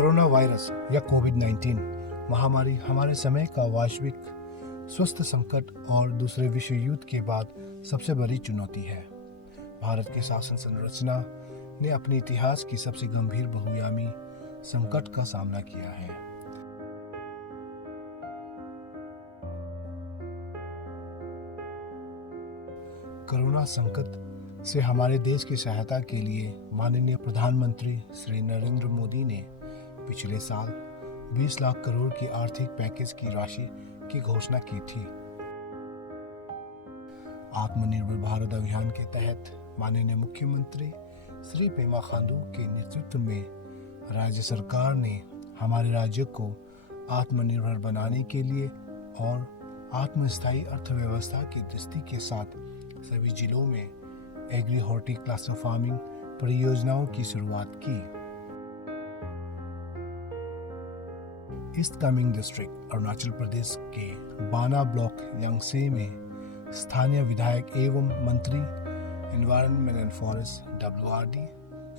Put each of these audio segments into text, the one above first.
Corona virus या कोविड-19 महामारी हमारे समय का वैश्विक स्वास्थ्य संकट और दूसरे विश्व युद्ध के बाद सबसे बड़ी चुनौती है। भारत के शासन संरचना ने अपने इतिहास की सबसे गंभीर बहुआयामी संकट का सामना किया है। कोरोना संकट से हमारे देश की सहायता के लिए माननीय प्रधानमंत्री श्री नरेंद्र मोदी ने पिछले साल 20 लाख करोड़ की आर्थिक पैकेज की राशि की घोषणा की थी। आत्मनिर्भर भारत अभियान के तहत माननीय मुख्यमंत्री श्री पेमा खांडू के नेतृत्व में राज्य सरकार ने हमारे राज्य को आत्मनिर्भर बनाने के लिए और आत्मस्थायी अर्थव्यवस्था की दृष्टि के साथ सभी जिलों में एग्री हॉर्टी क्लस्टर फार्मिंग परियोजनाओं की शुरुआत की। ईस्ट कामेंग डिस्ट्रिक्ट अरुणाचल प्रदेश के बाना ब्लॉक यांगसे में स्थानीय विधायक एवं मंत्री environment and forest WRD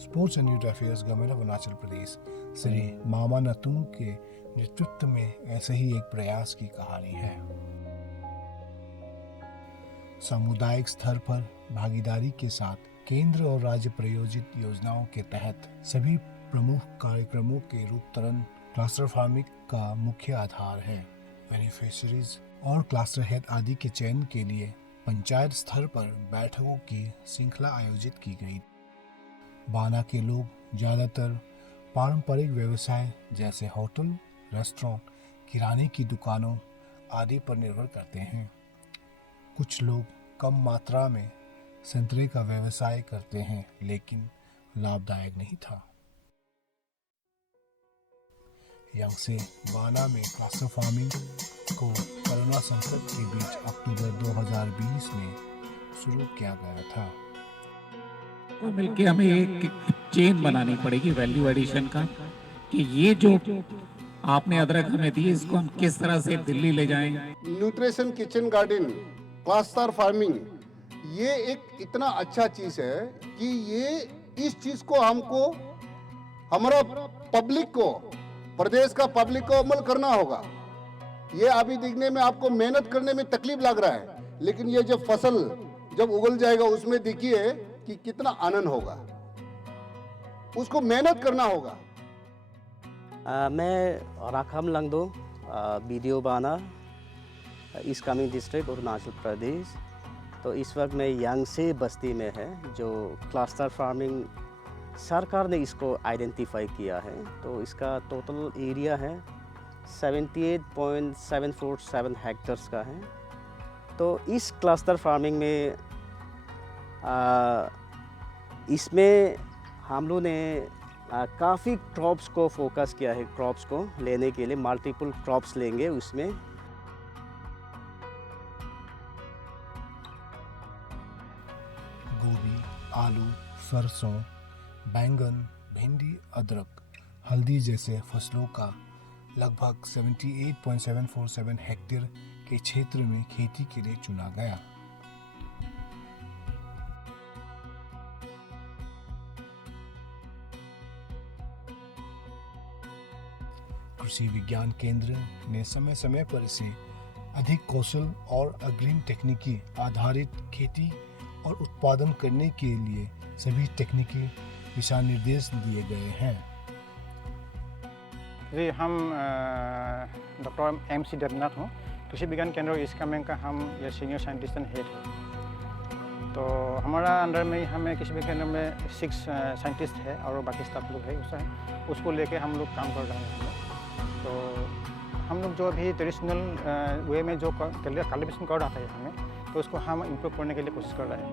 sports and youth affairs government of Arunachal Pradesh Shri Mama Natung के नेतृत्व में ऐसे ही एक प्रयास की कहानी है। सामुदायिक स्तर पर भागीदारी के साथ केंद्र और राज्य प्रायोजित योजनाओं के तहत सभी प्रमुख कार्यक्रमों के रूपांतरण क्लस्टर फार्मिंग का मुख्य आधार है। बेनिफिशियरीज और क्लस्टर हेड आदि के चयन के लिए पंचायत स्तर पर बैठकों की श्रृंखला आयोजित की गई। बाना के लोग ज्यादातर पारंपरिक व्यवसाय जैसे होटल, रेस्टोरेंट, किराने की दुकानों आदि पर निर्भर करते हैं। कुछ लोग कम मात्रा में संतरे का व्यवसाय करते हैं, लेकिन लाभदायक नहीं था। यांगसे बाना में क्लस्टर फार्मिंग को कोरोना संकट के बीच अक्टूबर 2020 में शुरू किया गया था। तो मिलके हमें एक चेन बनानी पड़ेगी वैल्यू एडिशन का, कि ये जो आपने अदरक हमें दी इसको हम किस तरह से दिल्ली ले जाएं। Nutrition kitchen garden cluster farming ये एक इतना अच्छा चीज है कि ये इस चीज को हमको हमारा पब्लिक को प्रदेश का पब्लिक को अमल करना होगा। ये अभी दिखने में आपको मेहनत करने में तकलीफ लग रहा है, लेकिन ये जब फसल जब उगल जाएगा उसमें देखिए कि कितना आनंद होगा। उसको मेहनत करना होगा। मैं राखाम लंगदो बीडीओ बाना ईस्ट कामेंग डिस्ट्रिक्ट अरुणाचल प्रदेश। तो इस वक्त मैं यांगसे बस्ती में है, जो क्लस्टर फार्मिंग सरकार ने इसको आइडेंटिफाई किया है। तो इसका टोटल एरिया है 78.747 हेक्टर्स का है। तो इस क्लस्टर फार्मिंग में इसमें हम लोगों ने काफ़ी क्रॉप्स को फोकस किया है। क्रॉप्स को लेने के लिए मल्टीपल क्रॉप्स लेंगे उसमें। गोभी, आलू, सरसों, बैंगन, भिंडी, अदरक, हल्दी जैसे फसलों का लगभग 78.747 हेक्टेयर के क्षेत्र में खेती के लिए चुना गया। कृषि विज्ञान केंद्र ने समय समय पर इसे अधिक कौशल और अग्रिम तकनीकी आधारित खेती और उत्पादन करने के लिए सभी तकनीकी दिशा निर्देश दिए गए हैं। जी, हम डॉक्टर MC देवनाथ हूँ। कृषि विज्ञान केंद्र ईस्ट कामेंग का हम ये सीनियर साइंटिस्ट एंड हेड है। तो हमारा अंडर में हमें कृषि विज्ञान केंद्र में 6 साइंटिस्ट है और बाकी स्टाफ लोग है उसको लेके हम लोग काम कर रहे हैं। तो हम लोग जो अभी ट्रेडिशनल वे में जो कल्टीवेशन कर रहा था हमें, तो उसको हम इम्प्रूव करने के लिए कोशिश कर रहे हैं।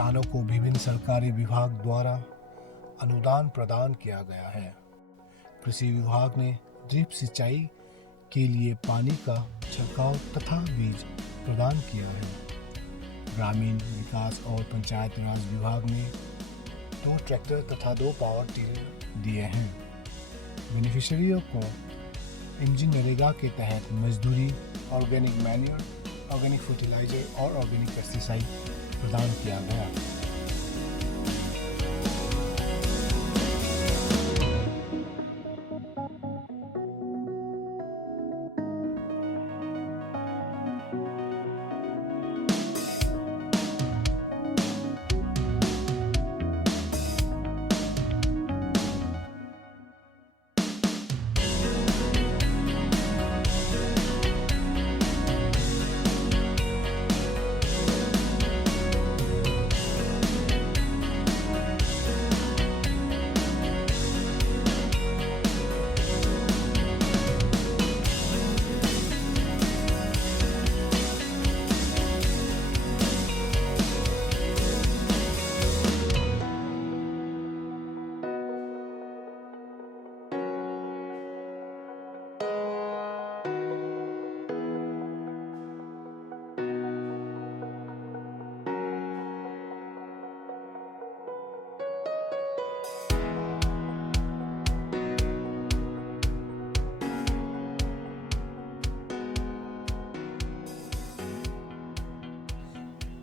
किसानों को विभिन्न सरकारी विभाग द्वारा अनुदान प्रदान किया गया है। कृषि विभाग ने ड्रिप सिंचाई के लिए पानी का छिड़काव तथा बीज प्रदान किया है। ग्रामीण विकास और पंचायत राज विभाग ने 2 ट्रैक्टर तथा 2 पावर टिलर दिए हैं। बेनिफिशियरियों को नरेगा के तहत मजदूरी, ऑर्गेनिक मैन्योर, ऑर्गेनिक फर्टिलाइजर और ऑर्गेनिक पेस्टिसाइड प्रदान किया गया।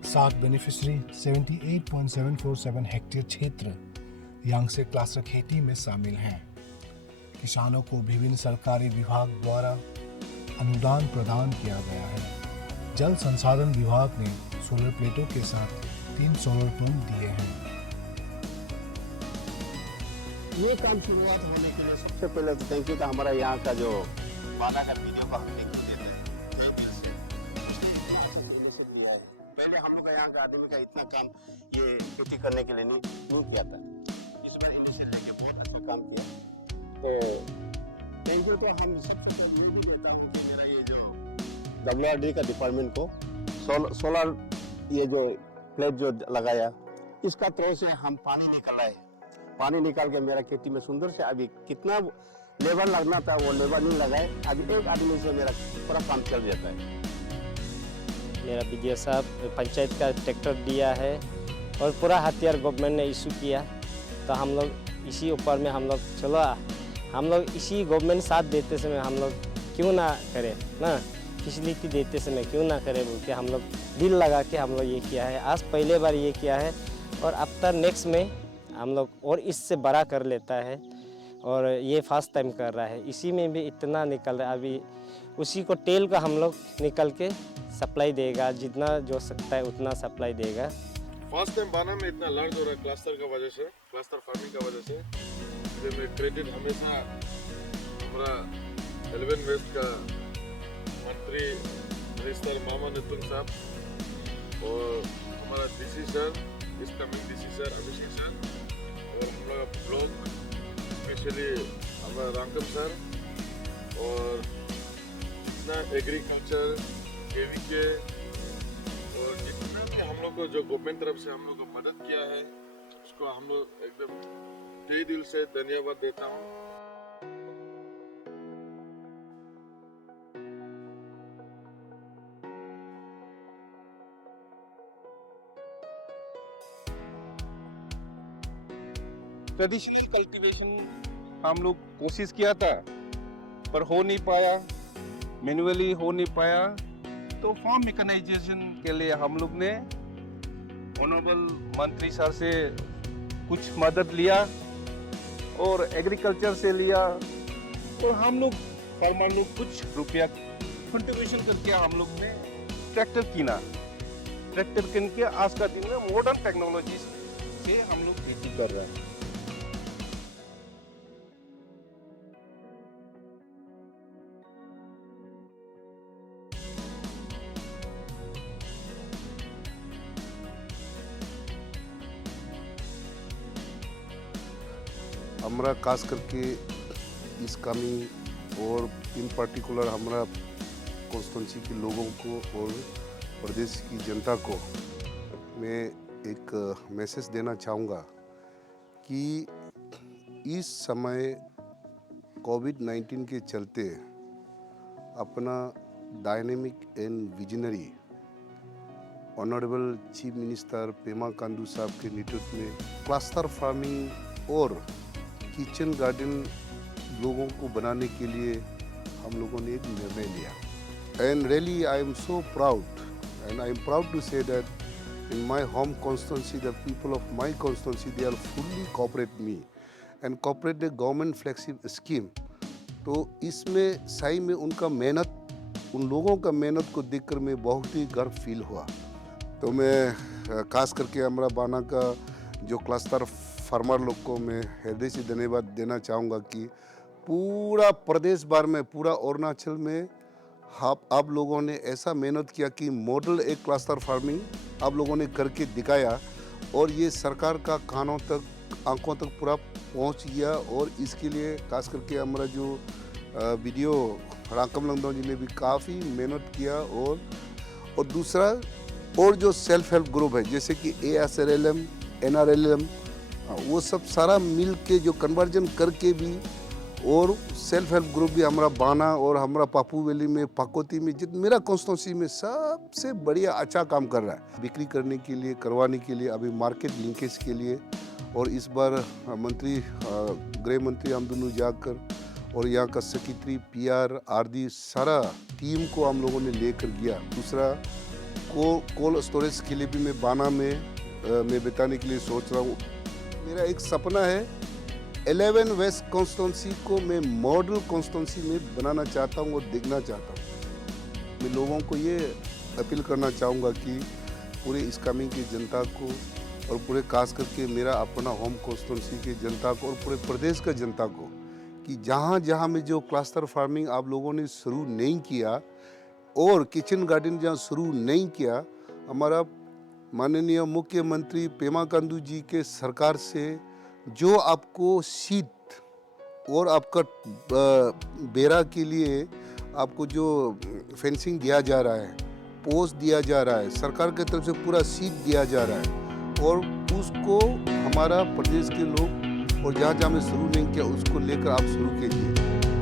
सात बेनिफिशरी 78.747 हेक्टेयर क्षेत्र यांगसे क्लस्टर खेती में शामिल हैं। किसानों को विभिन्न सरकारी विभाग द्वारा अनुदान प्रदान किया गया है। जल संसाधन विभाग ने सोलर प्लेटों के साथ 3 सोलर पंप दिए हैं। ये काम शुरुआत होने के लिए सबसे पहले तो थैंक यू था हमारा यहाँ का जो माना का वीडियो का हम देख देते हैं जय दिल से, उसने इतना अच्छा लीडरशिप दिया है। पहले हम लोग का यहाँ गार्डन का इतना काम ये खेती करने के लिए नहीं किया था। इसमें इनिशियल लेके बहुत अच्छा काम किया, तो थैंक यू। तो हम सबसे पहले मैं भी देता हूँ कि मेरा ये जो WRD का डिपार्टमेंट को सोलर ये जो प्लेट जो लगाया, इसका थ्रू से हम पानी निकल आए, पानी निकाल के मेरा खेती में सुंदर से अभी कितना लेबर लगना था वो लेबर नहीं लगाए, अभी एक आदमी से मेरा पूरा काम चल जाता है। मेरा BDO साहब पंचायत का ट्रैक्टर दिया है और पूरा हथियार गवर्नमेंट ने इशू किया, तो हम लोग इसी ऊपर में हम लोग चलो हम लोग इसी गवर्नमेंट साथ देते समय हम लोग क्यों ना करें ना, फैसिलिटी देते समय क्यों ना करें बोल के हम लोग दिल लगा के हम लोग ये किया है। आज पहले बार ये किया है और अब तक नेक्स्ट में हम लोग और इससे बड़ा कर लेता है, और ये फर्स्ट टाइम कर रहा है। इसी में भी इतना निकल रहा है, अभी उसी को तेल का हम लोग निकल के सप्लाई देगा, जितना जो सकता है उतना सप्लाई देगा। फर्स्ट टाइम बाना में इतना लार्ज हो रहा है क्लस्टर का वजह से, क्लस्टर फार्मिंग का वजह से। इसमें क्रेडिट हमेशा हमारा एलिवेन वेस्ट का मंत्री मिनिस्टर मामा नितिन साहब और हमारा DC सर, इस कमिंग DC सर अभिषेक सर, और हम लोग ब्लॉक स्पेशली हमारा रामकम सर, और इतना एग्रीकल्चर KVK और जितना भी हम लोग को जो गवर्नमेंट तरफ से हम लोग को मदद किया है उसको हम लोग एकदम तहे दिल से धन्यवाद देता हूँ। ट्रेडिशनल कल्टीवेशन हम लोग कोशिश किया था पर हो नहीं पाया, मैन्युअली हो नहीं पाया, तो फार्म मेकनाइजेशन के लिए हम लोग ने ऑनरेबल मंत्री सर से कुछ मदद लिया और एग्रीकल्चर से लिया, और हम लोग फार्मर लोग कुछ रुपया कंट्रीब्यूशन करके हम लोग ने ट्रैक्टर कीना। ट्रैक्टर किन के आज का दिन में मॉडर्न टेक्नोलॉजी से हम लोग खेती कर रहे हैं। हमारा खास करके इस कमी और इन पर्टिकुलर हमारा कॉन्स्टिट्यूंसी के लोगों को और प्रदेश की जनता को मैं एक मैसेज देना चाहूँगा कि इस समय कोविड-19 के चलते अपना dynamic and visionary honourable chief minister Pema Khandu साहब के नेतृत्व में क्लस्टर फार्मिंग और किचन गार्डन लोगों को बनाने के लिए हम लोगों ने एक निर्णय लिया। And really I am so proud and I am proud to say that in my home constituency, the people of my constituency, they are fully cooperate me and cooperate the government flagship scheme. तो इसमें सही में उनका मेहनत, उन लोगों का मेहनत को देखकर मैं बहुत ही गर्व फील हुआ। तो मैं खास करके हमारा बाना का जो क्लस्टर फार्मर लोग को मैं हृदय से धन्यवाद देना चाहूँगा कि पूरा प्रदेश भर में, पूरा अरुणाचल में आप लोगों ने ऐसा मेहनत किया कि मॉडल एक क्लस्टर फार्मिंग आप लोगों ने करके दिखाया और ये सरकार का कानों तक, आंखों तक पूरा पहुंच गया। और इसके लिए खास करके हमारा जो वीडियो राकम लंगदो जी ने भी काफ़ी मेहनत किया। और दूसरा और जो सेल्फ हेल्प ग्रुप है जैसे कि ASRLM, NRLM, वो सब सारा मिल के जो कन्वर्जन करके भी, और सेल्फ हेल्प ग्रुप भी हमारा बाना और हमारा पापू वैली में, पाकोती में, जित मेरा कॉन्स्टिट्यूंसी में सबसे बढ़िया अच्छा काम कर रहा है बिक्री करने के लिए, करवाने के लिए, अभी मार्केट लिंकेज के लिए। और इस बार मंत्री, गृह मंत्री हम दोनों जाकर और यहाँ का सेक्रेटरी, PR, RD सारा टीम को हम लोगों ने लेकर गया। दूसरा कोल्ड स्टोरेज के लिए भी मैं बाना में मैं बताने के लिए सोच रहा हूँ। मेरा एक सपना है 11 वेस्ट कॉन्स्टिट्यूंसी को मैं मॉडल कॉन्स्टिट्यूंसी में बनाना चाहता हूँ और देखना चाहता हूँ। मैं लोगों को ये अपील करना चाहूँगा कि पूरे इस्कामी की जनता को और पूरे खास करके मेरा अपना होम कॉन्स्टिट्यूंसी की जनता को और पूरे प्रदेश का जनता को कि जहाँ जहाँ में जो क्लस्टर फार्मिंग आप लोगों ने शुरू नहीं किया और किचन गार्डन जहाँ शुरू नहीं किया, हमारा माननीय मुख्यमंत्री पेमा खांडू जी के सरकार से जो आपको सीट और आपका बेरा के लिए आपको जो फेंसिंग दिया जा रहा है, पोस्ट दिया जा रहा है, सरकार की तरफ से पूरा सीट दिया जा रहा है और उसको हमारा प्रदेश के लोग और जहाँ जहाँ में शुरू नहीं किया उसको लेकर आप शुरू कीजिए।